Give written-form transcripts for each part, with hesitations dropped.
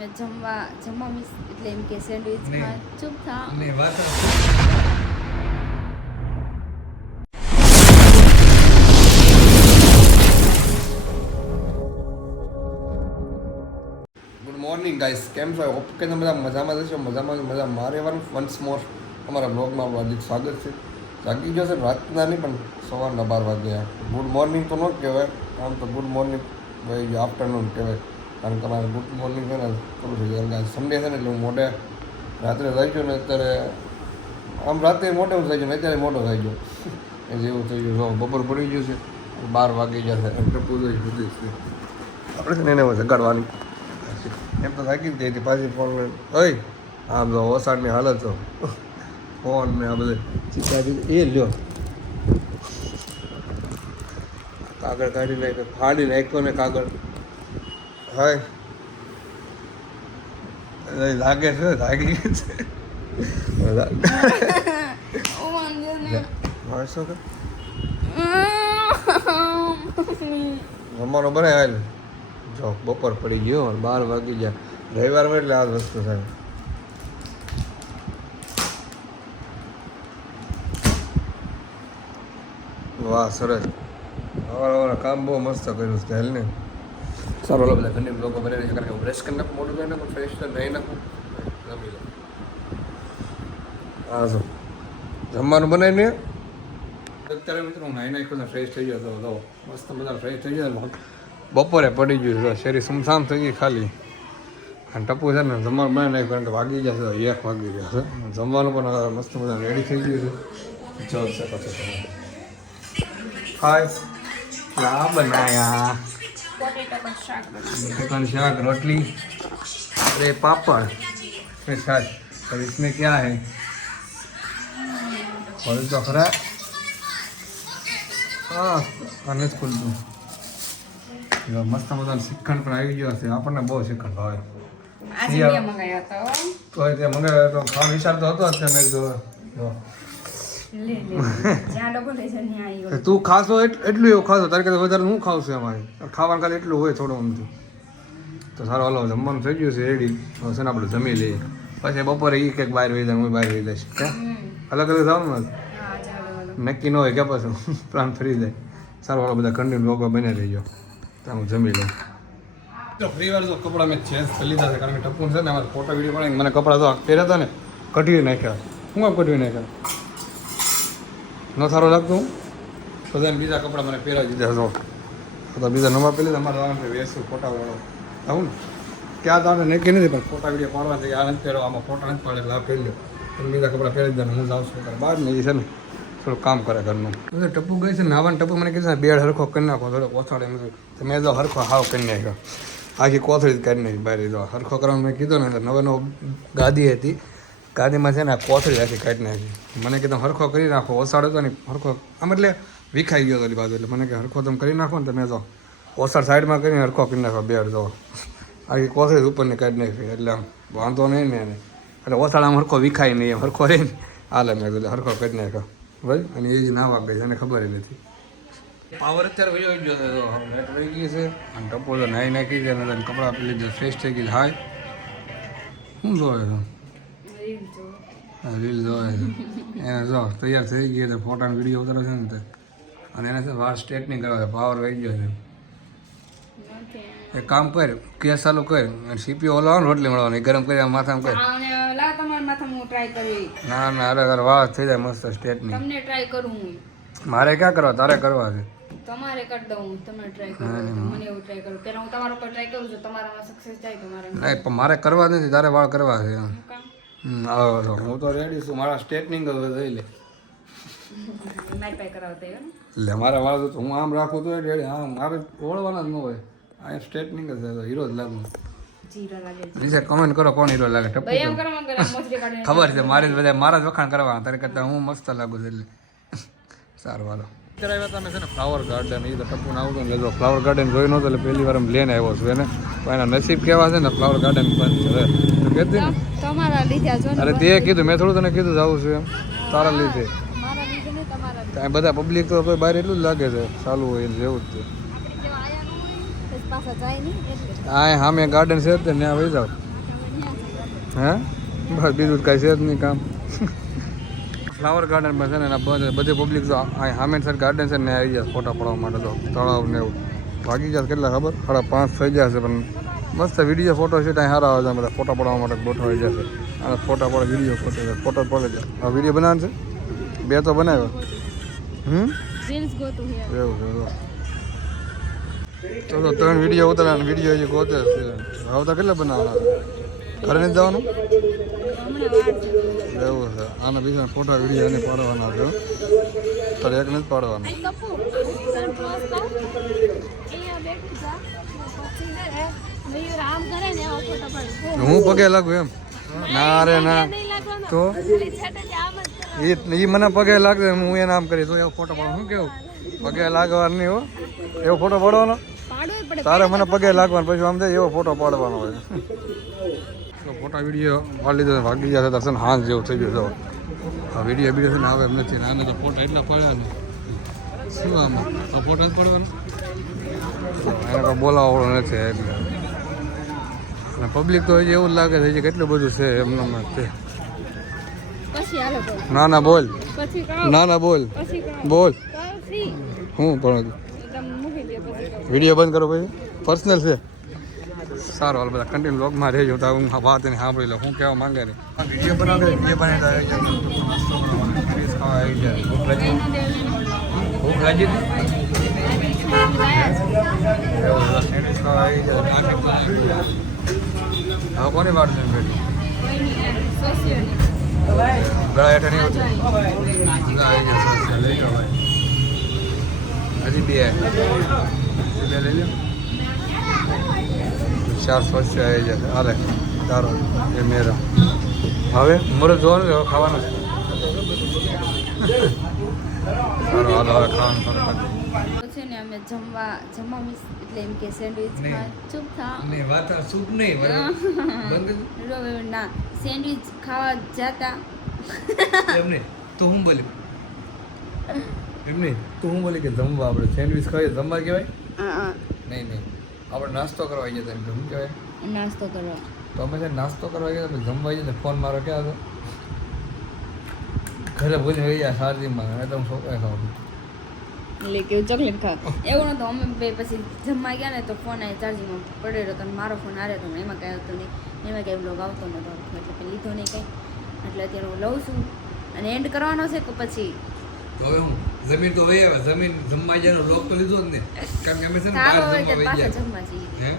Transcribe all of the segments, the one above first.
અમે જમવા મીસ એટલે એમ કે સેન્ડવિચ ખા ચૂપ થા નહીં વાત ગુડ મોર્નિંગ ગાઈસ કેમ છો હોપ કે તમે બધા મજામાં જશો મજા મારે એવાનું વન્સ મોર અમારા બ્લોગમાં આપણું હાર્દિક સ્વાગત છે જાગી ગયો છે રાતના નહીં પણ સવારના 12 વાગ્યા ગુડ મોર્નિંગ તો ન કહેવાય આમ તો ગુડ મોર્નિંગ ભાઈ આફ્ટરનૂન કહેવાય કારણ કે તમારે ગુડ મોર્નિંગ છે ને થોડું થઈ જાય કારણ કે સન્ડે છે ને એટલે હું મોડે રાત્રે થઈ ગયો ને અત્યારે આમ રાતે મોટો થઈ ગયો ને અત્યારે મોટો થઈ ગયો એ જેવું થઈ ગયું બપોર પડી ગયું છે 12 વાગી ગયા છે ટપુ જોઈ બધું છે આપણે છે ને એને જગાડવાની એમ તો થાકી જ હતી પાછી ફોન ઓય આમ તો ઓસાડની હાલત તો ફોન ને આ બધે ચીકાજી એ લ્યો કાગળ કાઢી નાખ્યો ફાડી નાખ્યો ને કાગળ હાય લાગે છે લાગી ગયું છે માણસો કે જમવાનો બને હાલ જો બપોર પડી ગયો 12 વાગી ગયા રવિવારમાં એટલે આ વસ્તુ થાય વાહ સરસ અમારા કામ બહુ મસ્ત કર્યું છે હેલ ને સારો ઓલો બધા ઘરની લોકો બને છે કારણ કે બ્રશ કરી નાખું મોટું કરી નાખું ફ્રેશ નહીં નાખું જમી લો હા જો જમવાનું બનાવીને અત્યારે મિત્રો હું નાઈ નાખ્યો ફ્રેશ થઈ ગયો તો મસ્ત બધા ફ્રેશ થઈ ગયો બપોરે પડી ગયું છે શેરી સુમસામ થઈ ગઈ ખાલી અને ટપુ છે ને જમવાનું બનાવી નાખ્યું કારણ કે વાગી જશે 1 વાગી ગયા છે જમવાનું પણ મસ્ત બધા રેડી થઈ ગયું છે ચાલશે પછી તમે હાય क्या बनाया बटेका शाक रोटली अरे पापड़ के साथ और इसमें क्या है और तो खरा हाँ आने स्कूल में मस्त मजा श्रीखंड पर आई गया છે આપણને બહુ શ્રીખંડ ભાવે આજે મેં મંગાવ્યો હતો તો તે મંગાવ્યો તો ખાવાનો વિચાર તો હતો જ મેં જો લે જ્યાં લોકો લે છે ત્યાં આવ્યો તું ખાશો એટલું એવું ખાશો તારે કરતાં વધારે હું ખાવ છું અમારે ખાવાનું ખાલી એટલું હોય થોડું અમથું તો સારું હાલો જમવાનું થઈ ગયું છે રેડી હવે છે ને આપણે જમી લઈએ પછી બપોરે એ કંઈક બહાર વહી જાય હું બહાર વહી જઈશ ક્યાં અલગ અલગ જવાનું નક્કી ન હોય કે પાછું પ્લાન ફરી જાય સારું હાલો બધા કન્ટિન્યુ લોકો બને રહી ગયો તો હું જમી લઉં તો ફ્રી વાર તો કપડાં મેં ચેન્જ કરી લીધા છે કારણ કે ટપુ છે ને અમારે ફોટો વિડીયો બનાવી મને કપડાં તો પહેર્યા હતા ને કઢી નાખ્યા હું કામ કઢી નાખ્યા ન સારો લાગતું બધાને બીજા કપડાં મને પહેરાવી દીધા છો તો બીજા નવા પહેલી અમારે જવાનું વેસું ફોટા વાળો આવું ને ક્યાં તો નક્કી નથી પણ ફોટા વિડીયો પાડવા છે આ નથી પહેરો આમાં ફોટા નથી પાડે એટલે આ પહેરી લો પણ બીજા કપડાં પહેરી દીધા હું જાઉં છું બહાર ને એ છે ને થોડું કામ કરે ઘરનું ટપુ ગઈ છે નાવાનું ટપુ મને કીધું બેડ હરખો કરી નાખો થોડો ઓછાડે તો મેં જો હરખો હાવ કરી નાખ્યો આખી કોથળી જ કાઢી નાખી બહાર જો હરખો કરવાનું મેં કીધું ને નવો નવો ગાદી હતી ગાદીમાં છે ને કોથળી આખી કાઢી નાખી મને કીધું હરખો કરી નાખો ઓસાડ હતો ને હરખો આમ એટલે વિખાઈ ગયો હતો બાજુ એટલે મને કે હરખો તમે કરી નાખો ને તો મેં જો ઓસાડ સાઈડમાં કરીને હરખો કરી નાખો બેડ જો આખી કોથળી ઉપરની કાઢી નાખી એટલે આમ વાંધો નહીં ને એને એટલે ઓસાડ આમ હરખો વિખાય નહીં એમ હરખો રહીને હાલે મેં કીધું હરખો કરી નાખ્યો ભાઈ અને એ જ ના વાગે છે એને ખબર નથી પાવર અત્યારે વયો ગયો છે લેટ રહી ગઈ છે અને ટપો તો નાહી નાખી છે અને કપડાં પેલી જે ફ્રેશ થઈ ગઈ હાય શું જોવે છે રીલ જોવે છે એને જો તૈયાર થઈ ગઈ તો ફોટાનો વિડીયો ઉતારે છે ને તે અને એને છે વાર સ્ટ્રેટનિંગ કરવા છે પાવર વહી ગયો છે એક કામ કર ગેસ ચાલુ કર સીપીઓ ઓલાવો ને રોટલી મળવાની ગરમ કરી માથામાં કર ના ના અરે અરે વાહ થઈ જાય મસ્ત સ્ટ્રેટનિંગ તમને ટ્રાય કરું હું મારે ક્યાં કરવા તારે કરવા છે તમારે કરી દઉં તમે ટ્રાય કરો મને એવું ટ્રાય કરું પહેલા હું તમારા ઉપર ટ્રાય કરું છું તમારામાં સક્સેસ જાય તો મારે નહીં પણ મારે કરવા નથી તારે વાળ કરવા છે હું તો રેડી છું મારા સ્ટ્રેટનિંગ થઈ લે એટલે મારા વાળ તો હું આમ રાખું તો રેડી હા મારે ઓળવાના જ ન હોય આ સ્ટ્રેટનિંગ જ હીરો જ લાગુ નીચે કમેન્ટ કરો કોણ હીરો લાગે ટપુ ખબર છે મારી બધા મારા જ વખાણ કરવાના તારે કરતાં હું મસ્ત લાગુ છું એટલે સારું હાલો અત્યારે આવ્યા તમે છે ને ફ્લાવર ગાર્ડન એ તો ટપુને આવતું ને જો ફ્લાવર ગાર્ડન જોઈ નહોતું એટલે પહેલી વાર લઈને આવ્યો છું એને પણ એના નસીબ કેવા છે ને ફ્લાવર ગાર્ડન બંધ છે કહેતી ને તમારા લીધે અરે તે કીધું મેં થોડું તને કીધું જવું છું એમ તારા લીધે ત્યાં બધા પબ્લિક તો બહાર એટલું જ લાગે છે ચાલુ હોય જેવું જ છે હા સામે ગાર્ડન છે ત્યાં વહી જાઓ હે બસ બીજું કાંઈ છે જ નહીં કામ. ફ્લાવર ગાર્ડનમાં છે ને એના બધે પબ્લિક તો અહીં હામેનસર ગાર્ડન છે ને આવી જશે ફોટા પડવા માટે તો તળાવ ને એવું ભાગી જશે કેટલા ખબર 5:30 થઈ જશે પણ મસ્ત વિડીયો ફોટો છે ત્યાં સારા આવે છે બધા ફોટા પડવા માટે ગોઠવાઈ જશે અને ફોટા પડે વિડીયો ફોટો પડે છે આ વિડીયો બનાવવાનો છે 2 તો બનાવ્યો રીલ્સ ગોતું હે એવું છે તો 3 વિડીયો ઉતારવાના વિડીયો હજી ગોતે છે હવે તો કેટલા બનાવવાના ઘરે નથી જવાનું હમણાં વાર છે એવું છે આના બીજા ફોટા વિડીયો એને પાડવાના છે તારે એક નથી પાડવાનું હું પગે લાગુ એમ ના રે ના તો એ મને પગે લાગે હું એને આમ કરી તો એવો ફોટો પાડો શું કેવું પગે લાગવાનું નહીં હો એવો ફોટો પાડવાનો તારે મને પગે લાગવાનો પછી આમ થાય એવો ફોટો પાડવાનો હોય તો ફોટા વિડીયો પાડી લીધો ભાગી ગયા દર્શન હાથ જેવું થઈ ગયું તો આ વિડીયો છે ને આવે એમ નથી ને આને તો ફોટા એટલા પડ્યા ને શું આમાં આ ફોટા જ પડવાનો એને કોઈ બોલાવવાળો નથી એટલે અને પબ્લિક તો હજી એવું જ લાગે છે કેટલું બધું છે એમને તે પછી હાલો બોલ ના ના બોલ પછી ના ના બોલ પછી બોલ ફ્રી હું પણ તમે મૂકી દે પછી વિડીયો બંધ કરો પછી પર્સનલ છે સારું હાલ બધા કન્ટિન્યુ બ્લોગમાં રહેજો તો હું વાત એને સાંભળી લઉં હું કહેવા માંગે ને વિડીયો બનાવે વિડીયો બનાવી ભૂખ લાગી હવે કોની વાત નહીં બેઠી ગળા હેઠળ નહીં હોતી હજી બે લઈ લો 4 સ્વચ્છ આવી જશે હાલે તારો એ મેરા હવે મુરત જોવાનું હવે ખાવાનું છે સારું હાલો હવે ખાવાનું છે ને અમે જમવા મીસ એટલે એમ કે સેન્ડવિચ ચૂપ થા નહીં વાત સૂપ નહીં બંધ ના સેન્ડવિચ ખાવા જતા એમ નહીં તો હું બોલી એમ નહીં તો હું બોલી કે જમવા આપણે સેન્ડવિચ ખાઈએ જમવા કહેવાય નહીં નહીં આપણે નાસ્તો કરવા જતા એમ કે શું કહેવાય નાસ્તો કરવા તો અમે છે નાસ્તો કરવા ગયા પછી જમવા જઈએ ફોન મારો ક્યાં હતો ઘરે ભૂલી રહી ગયા શારદીમાં એ તો હું છોકરા ખાવું એટલે કેવું ચોકલેટ ખાવ એવું નતું અમે બે પછી જમવા ગયા ને તો ફોન આ ચાર્જિંગમાં પડેલો તો મારો ફોન આવ્યો હતો ને એમાં કાંઈ આવતો નહીં એમાં કાંઈ બ્લોગ આવતો નતો એટલે કંઈ લીધો નહીં કંઈ એટલે અત્યારે હું લઉં છું અને એન્ડ કરવાનો છે કે પછી તો હવે હું જમીન તો વહી આવે જમીન જમવા જવાનો લોક તો લીધો જ ને કારણ કે અમે છે ને સારો બહાર હોય જમવા તો વહી પાછા જાય જમવા જઈએ હે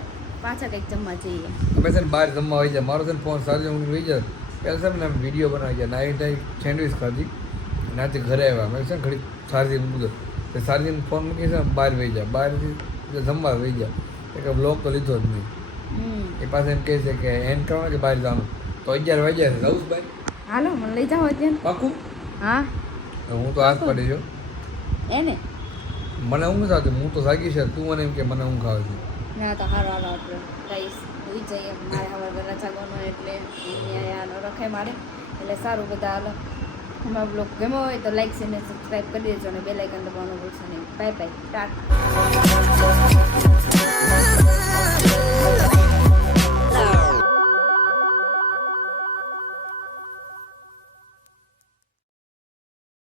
પાછા કંઈક જમવા જઈએ અમે છે ને બહાર જમવા વહી જાય મારો છે ને ફોન સારી ઊંઘ વહી જાય પહેલાં છે ને અમે વિડીયો બનાવી ગયા નાઈ ટાઈ સેન્ડવિચ ખાધી નાથી ઘરે આવ્યા અમે છે ને ઘડી સારી મૂકતો તો સારી ફોન મૂકી છે ને બહાર વહી જાય બહારથી જમવા વહી જાય એક બ્લોગ તો લીધો જ નહીં એ પાસે એમ કહે છે કે એન્ડ કરવાનું કે બહાર જવાનું તો 11 વાગ્યા છે જવું ભાઈ હાલો મને લઈ જાઓ અત્યારે પાકું હા તો હું તો હાથ પડી છું એને મને ઊંઘ સાથે હું તો જાગી છે તું મને એમ કે મને ઊંઘ આવે છે ના તો હારો હાલો આપણે કહીશ હોઈ જઈએ મારે હવે વહેલા જાગવાનું એટલે આનો રખાય મારે એટલે સારું બધા હાલો અમારો બ્લોગ ગમ્યો હોય તો લાઈક અને સબસ્ક્રાઈબ કરી દેજો અને બેલ આઇકન દબાવવાનું ભૂલશો નહીં બાય બાય ટાટા